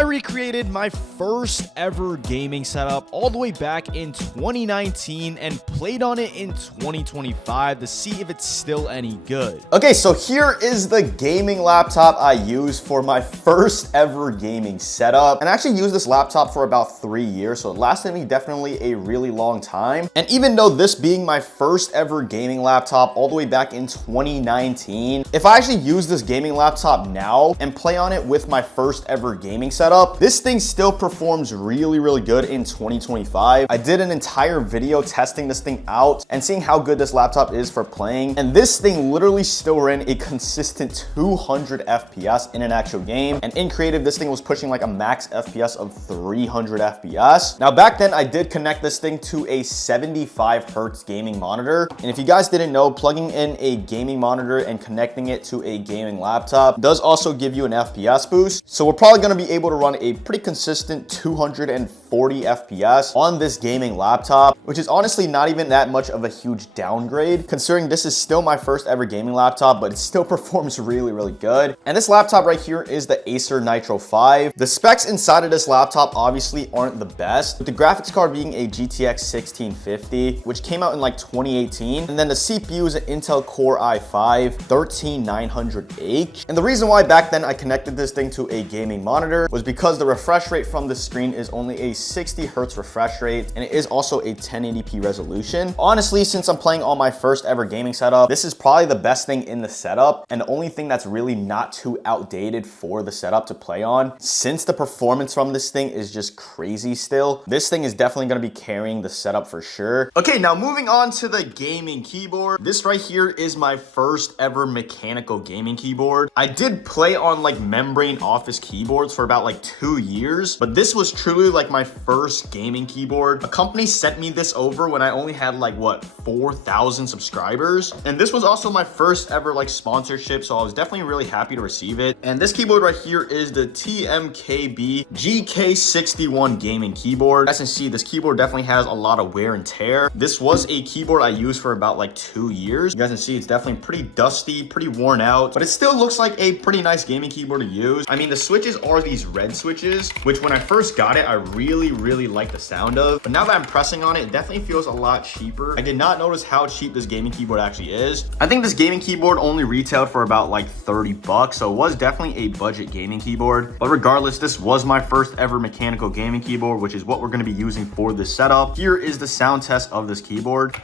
I recreated my first ever gaming setup all the way back in 2019 and played on it in 2025 to see if it's still any good. Okay, so here is the gaming laptop I used for my first ever gaming setup. And I actually used this laptop for about 3 years, so it lasted me definitely a really long time. And even though this being my first ever gaming laptop all the way back in 2019, if I actually use this gaming laptop now and play on it with my first ever gaming setup, this thing still performs really good in 2025. I did an entire video testing this thing out and seeing how good this laptop is for playing, and this thing literally still ran a consistent 200 FPS in an actual game, and in creative this thing was pushing like a max FPS of 300 FPS. Now back then I did connect this thing to a 75 hertz gaming monitor, and if you guys didn't know, plugging in a gaming monitor and connecting it to a gaming laptop does also give you an FPS boost. So we're probably going to be able to run a pretty consistent 240 FPS on this gaming laptop, which is honestly not even that much of a huge downgrade considering this is still my first ever gaming laptop, but it still performs really good. And this laptop right here is the Acer Nitro 5. The specs inside of this laptop obviously aren't the best, with the graphics card being a GTX 1650, which came out in like 2018. And then the CPU is an Intel Core i5 13900H. And the reason why back then I connected this thing to a gaming monitor was because the refresh rate from the screen is only a 60 hertz refresh rate, and it is also a 1080p resolution. Honestly, since I'm playing on my first ever gaming setup, this is probably the best thing in the setup, and the only thing that's really not too outdated for the setup to play on. Since the performance from this thing is just crazy still, this thing is definitely going to be carrying the setup for sure. Okay, now moving on to the gaming keyboard. This right here is my first ever mechanical gaming keyboard. I did play on like membrane office keyboards for about like 2 years, but this was truly like my first gaming keyboard. A company sent me this over when I only had like what, 4,000 subscribers, and this was also my first ever like sponsorship, so I was definitely really happy to receive it. And this keyboard right here is the TMKB GK61 gaming keyboard. As you can see, this keyboard definitely has a lot of wear and tear. This was a keyboard I used for about like 2 years. You guys can see it's definitely pretty dusty, pretty worn out, but it still looks like a pretty nice gaming keyboard to use. I mean, the switches are these red switches, which when I first got it, I really liked the sound of, but now that I'm pressing on it, it definitely feels a lot cheaper. I did not notice how cheap this gaming keyboard actually is. I think this gaming keyboard only retailed for about like 30 bucks, so it was definitely a budget gaming keyboard. But regardless, this was my first ever mechanical gaming keyboard, which is what we're going to be using for this setup. Here is the sound test of this keyboard.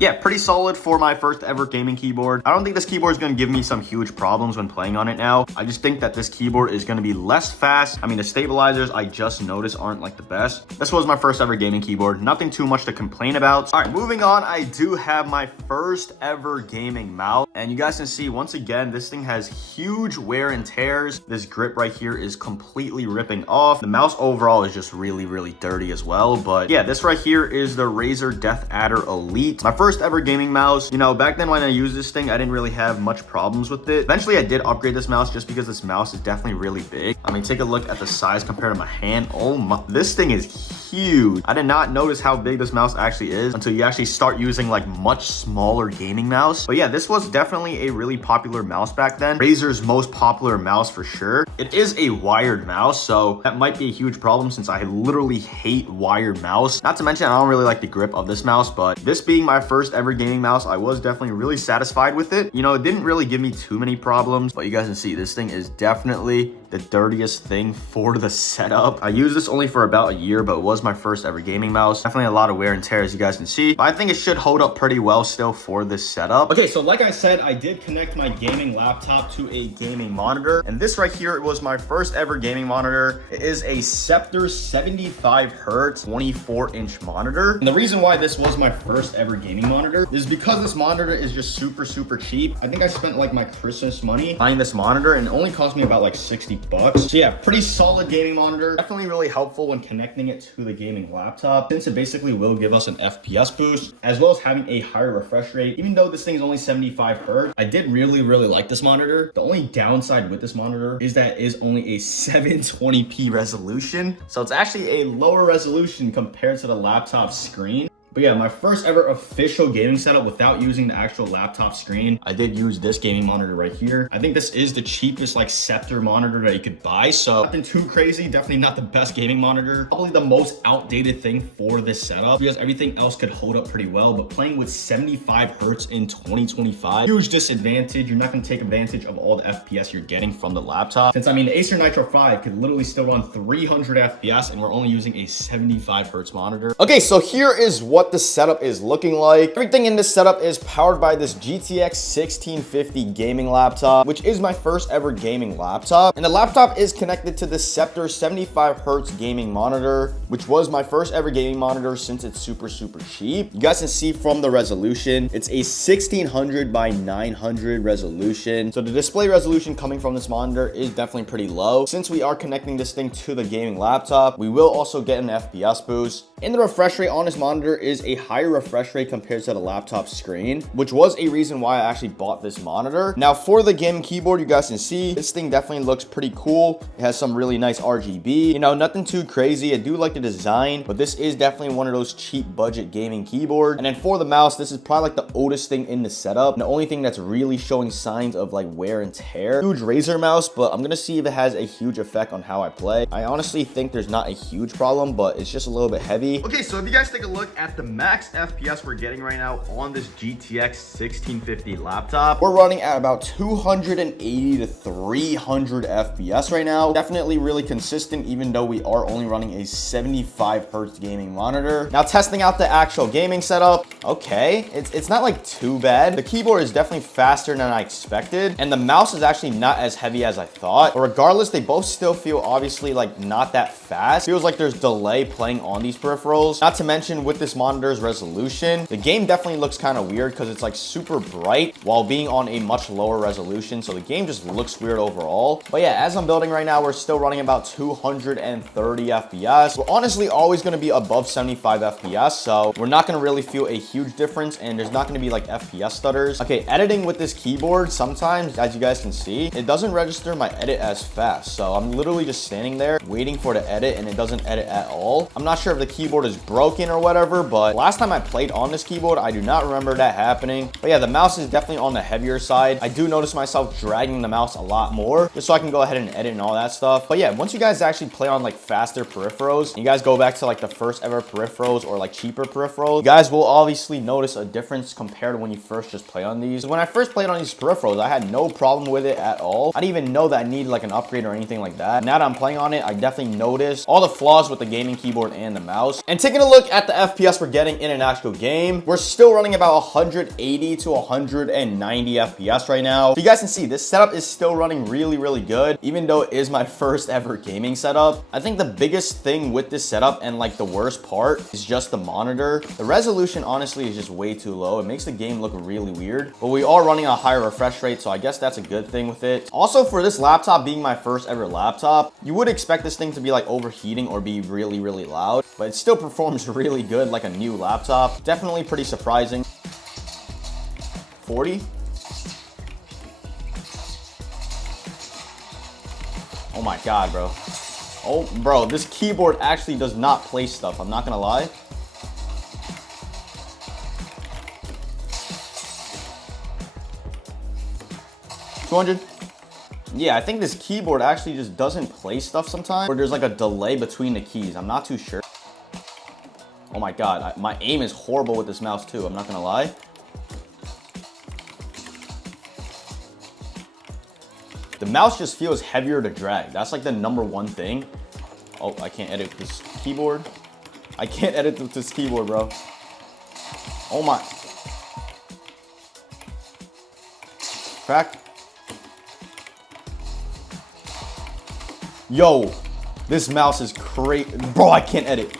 Yeah, pretty solid for my first ever gaming keyboard. I don't think this keyboard is going to give me some huge problems when playing on it now. I just think that this keyboard is going to be less fast. I mean, the stabilizers I just noticed aren't like the best. This was my first ever gaming keyboard. Nothing too much to complain about. All right, moving on, I do have my first ever gaming mouse. And you guys can see, once again, this thing has huge wear and tears. This grip right here is completely ripping off. The mouse overall is just really dirty as well. But yeah, this right here is the Razer Death Adder Elite. My first ever gaming mouse. You know, back then when I used this thing, I didn't really have much problems with it. Eventually I did upgrade this mouse just because this mouse is definitely really big. I mean, take a look at the size compared to my hand. Oh my, this thing is huge. I did not notice how big this mouse actually is until you actually start using like much smaller gaming mouse. But yeah, this was definitely a really popular mouse back then. Razer's most popular mouse for sure. It is a wired mouse, so that might be a huge problem since I literally hate wired mouse. Not to mention, I don't really like the grip of this mouse, but this being my first ever gaming mouse, I was definitely really satisfied with it. You know, it didn't really give me too many problems, but you guys can see this thing is definitely the dirtiest thing for the setup. I used this only for about a year, but it was my first ever gaming mouse. Definitely a lot of wear and tear, as you guys can see, but I think it should hold up pretty well still for this setup. Okay, so like I said, I did connect my gaming laptop to a gaming monitor, and this right here was my first ever gaming monitor. It is a Scepter 75 hertz 24-inch monitor, and the reason why this was my first ever gaming monitor is because this monitor is just super cheap. I think I spent like my Christmas money buying this monitor, and it only cost me about like 60 bucks. So yeah, pretty solid gaming monitor. Definitely really helpful when connecting it to the gaming laptop, since it basically will give us an FPS boost, as well as having a higher refresh rate. Even though this thing is only 75 hertz, I did really like this monitor. The only downside with this monitor is that it is only a 720p resolution. So it's actually a lower resolution compared to the laptop screen. But yeah, my first ever official gaming setup without using the actual laptop screen. I did use this gaming monitor right here. I think this is the cheapest like Scepter monitor that you could buy. So nothing too crazy, definitely not the best gaming monitor. Probably the most outdated thing for this setup because everything else could hold up pretty well. But playing with 75 hertz in 2025, huge disadvantage. You're not gonna take advantage of all the FPS you're getting from the laptop. Since I mean, the Acer Nitro 5 could literally still run 300 FPS and we're only using a 75 hertz monitor. Okay, so here is what the setup is looking like. Everything in this setup is powered by this GTX 1650 gaming laptop, which is my first ever gaming laptop. And the laptop is connected to the Scepter 75 hertz gaming monitor, which was my first ever gaming monitor since it's super cheap. You guys can see from the resolution, it's a 1600 by 900 resolution. So the display resolution coming from this monitor is definitely pretty low. Since we are connecting this thing to the gaming laptop, we will also get an FPS boost. And the refresh rate on this monitor is a higher refresh rate compared to the laptop screen, which was a reason why I actually bought this monitor. Now for the gaming keyboard, you guys can see this thing definitely looks pretty cool. It has some really nice RGB, you know, nothing too crazy. I do like the design, but this is definitely one of those cheap budget gaming keyboards. And then for the mouse, this is probably like the oldest thing in the setup. And the only thing that's really showing signs of like wear and tear. Huge Razer mouse, but I'm gonna see if it has a huge effect on how I play. I honestly think there's not a huge problem, but it's just a little bit heavy. Okay, so if you guys take a look at the max FPS we're getting right now on this GTX 1650 laptop, we're running at about 280 to 300 FPS right now. Definitely really consistent, even though we are only running a 75 hertz gaming monitor. Now testing out the actual gaming setup, okay, it's not like too bad. The keyboard is definitely faster than I expected, and the mouse is actually not as heavy as I thought. But regardless, they both still feel obviously like not that fast. Feels like there's delay playing on these peripherals. Not to mention with this monitor's resolution, the game definitely looks kind of weird because it's like super bright while being on a much lower resolution. So the game just looks weird overall. But yeah, as I'm building right now, we're still running about 230 FPS. We're honestly always going to be above 75 FPS. So we're not going to really feel a huge difference, and there's not going to be like FPS stutters. Okay, editing with this keyboard, sometimes, as you guys can see, it doesn't register my edit as fast. So I'm literally just standing there waiting for the edit, and it doesn't edit at all. I'm not sure if the keyboard is broken or whatever, but last time I played on this keyboard, I do not remember that happening. But yeah, the mouse is definitely on the heavier side. I do notice myself dragging the mouse a lot more just so I can go ahead and edit and all that stuff. But yeah, once you guys actually play on like faster peripherals, you guys go back to like the first ever peripherals or like cheaper peripherals, you guys will obviously notice a difference compared to when you first just play on these. When I first played on these peripherals, I had no problem with it at all. I didn't even know that I needed like an upgrade or anything like that. Now that I'm playing on it, I definitely noticed all the flaws with the gaming keyboard and the mouse. And taking a look at the FPS we're getting in an actual game, we're still running about 180 to 190 FPS right now. So you guys can see this setup is still running really good, even though it is my first ever gaming setup. I think the biggest thing with this setup and like the worst part is just the monitor. The resolution honestly is just way too low. It makes the game look really weird, but we are running a higher refresh rate, so I guess that's a good thing with it. Also, for this laptop being my first ever laptop, you would expect this thing to be like overheating or be really loud, but it still performs really good like a new laptop. Definitely pretty surprising. 40. Oh my god, bro. Oh, bro, this keyboard actually does not play stuff. I'm not gonna lie. $200. Yeah, I think this keyboard actually just doesn't play stuff sometimes, or there's like a delay between the keys. I'm not too sure. Oh my god, my aim is horrible with this mouse too. I'm not gonna lie. The mouse just feels heavier to drag. That's like the #1 thing. Oh, I can't edit this keyboard. I can't edit with this keyboard, bro. Oh my. Crack. Yo, this mouse is crazy. Bro, I can't edit.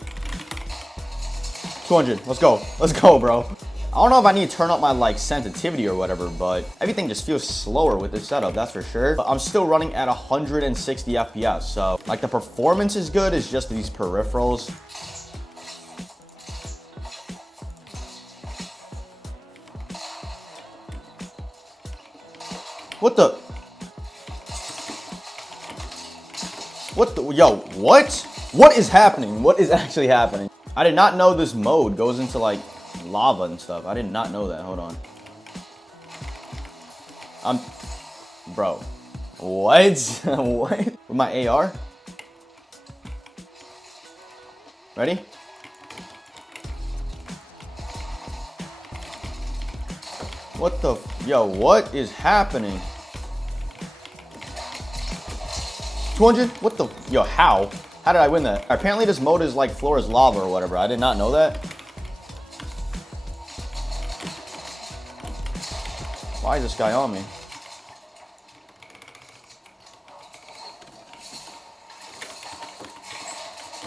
200, let's go. Let's go, bro. I don't know if I need to turn up my like sensitivity or whatever, but everything just feels slower with this setup, that's for sure. But I'm still running at 160 FPS, so like the performance is good, it's just these peripherals. What the? What the? Yo, what? What is happening? What is actually happening? I did not know this mode goes into like lava and stuff. I did not know that. Hold on. Bro. What? What? With my AR? Ready? What the? Yo, what is happening? 200? What the? Yo, how? How did I win that? Apparently this mode is like floor is lava or whatever. I did not know that. Why is this guy on me?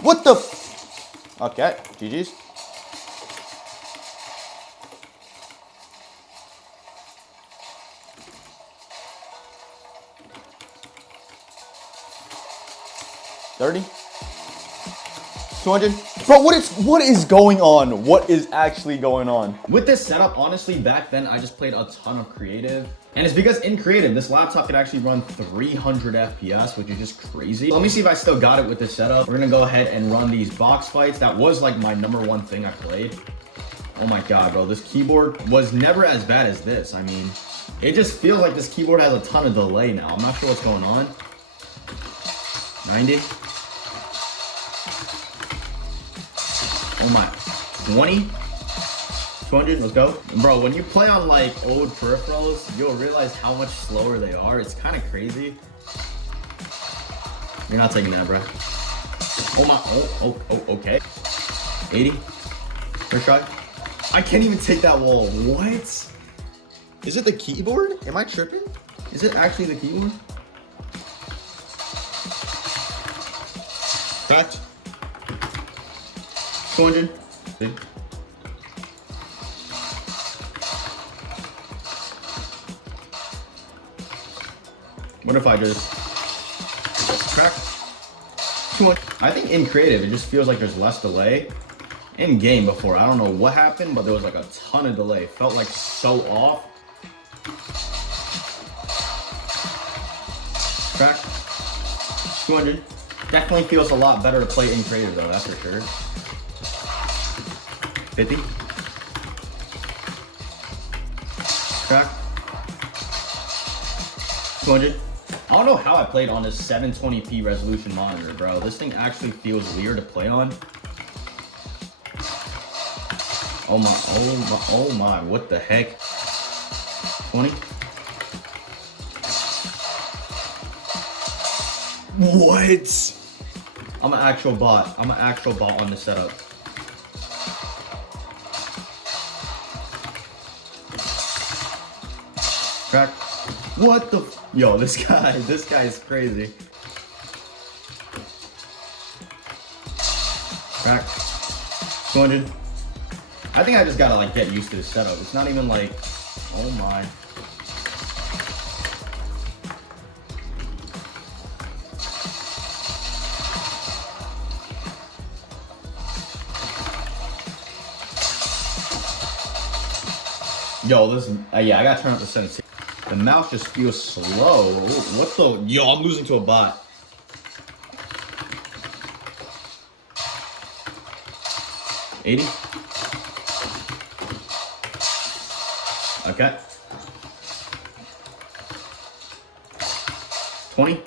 What the? Okay, GG's. $30? 200? Bro, what is going on? What is actually going on? With this setup, honestly, back then, I just played a ton of creative. And it's because in creative, this laptop could actually run 300 FPS, which is just crazy. Let me see if I still got it with this setup. We're gonna go ahead and run these box fights. That was like my #1 thing I played. Oh my God, bro, this keyboard was never as bad as this. I mean, it just feels like this keyboard has a ton of delay now. I'm not sure what's going on. 90. Oh my, 20, 200, let's go. Bro, when you play on like old peripherals, you'll realize how much slower they are. It's kind of crazy. You're not taking that, bro. Oh my, okay. 80, first try. I can't even take that wall, what? Is it the keyboard? Am I tripping? Is it actually the keyboard? Cracked. 200. See? What if I just crack? 200. I think in creative, it just feels like there's less delay. In game before, I don't know what happened, but there was like a ton of delay. Felt like so off. Crack. 200. Definitely feels a lot better to play in creative though, that's for sure. 50. Crack. 200. I don't know how I played on this 720p resolution monitor, bro. This thing actually feels weird to play on. Oh my, what the heck? 20. What? I'm an actual bot. I'm an actual bot on this setup. Crack. What the? Yo, this guy is crazy. Crack. 200. I think I just gotta like get used to this setup. It's not even like, oh my. Yo, listen, yeah, I gotta turn up the sensitivity. The mouse just feels slow. What the? Yo, I'm losing to a bot. $80. Okay. 20.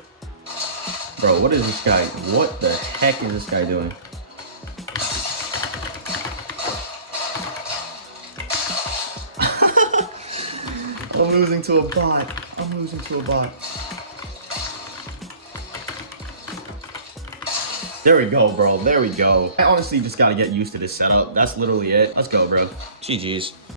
Bro, what is this guy? What the heck is this guy doing? I'm losing to a bot. I'm losing to a bot. There we go, bro. There we go. I honestly just gotta get used to this setup. That's literally it. Let's go, bro. GG's.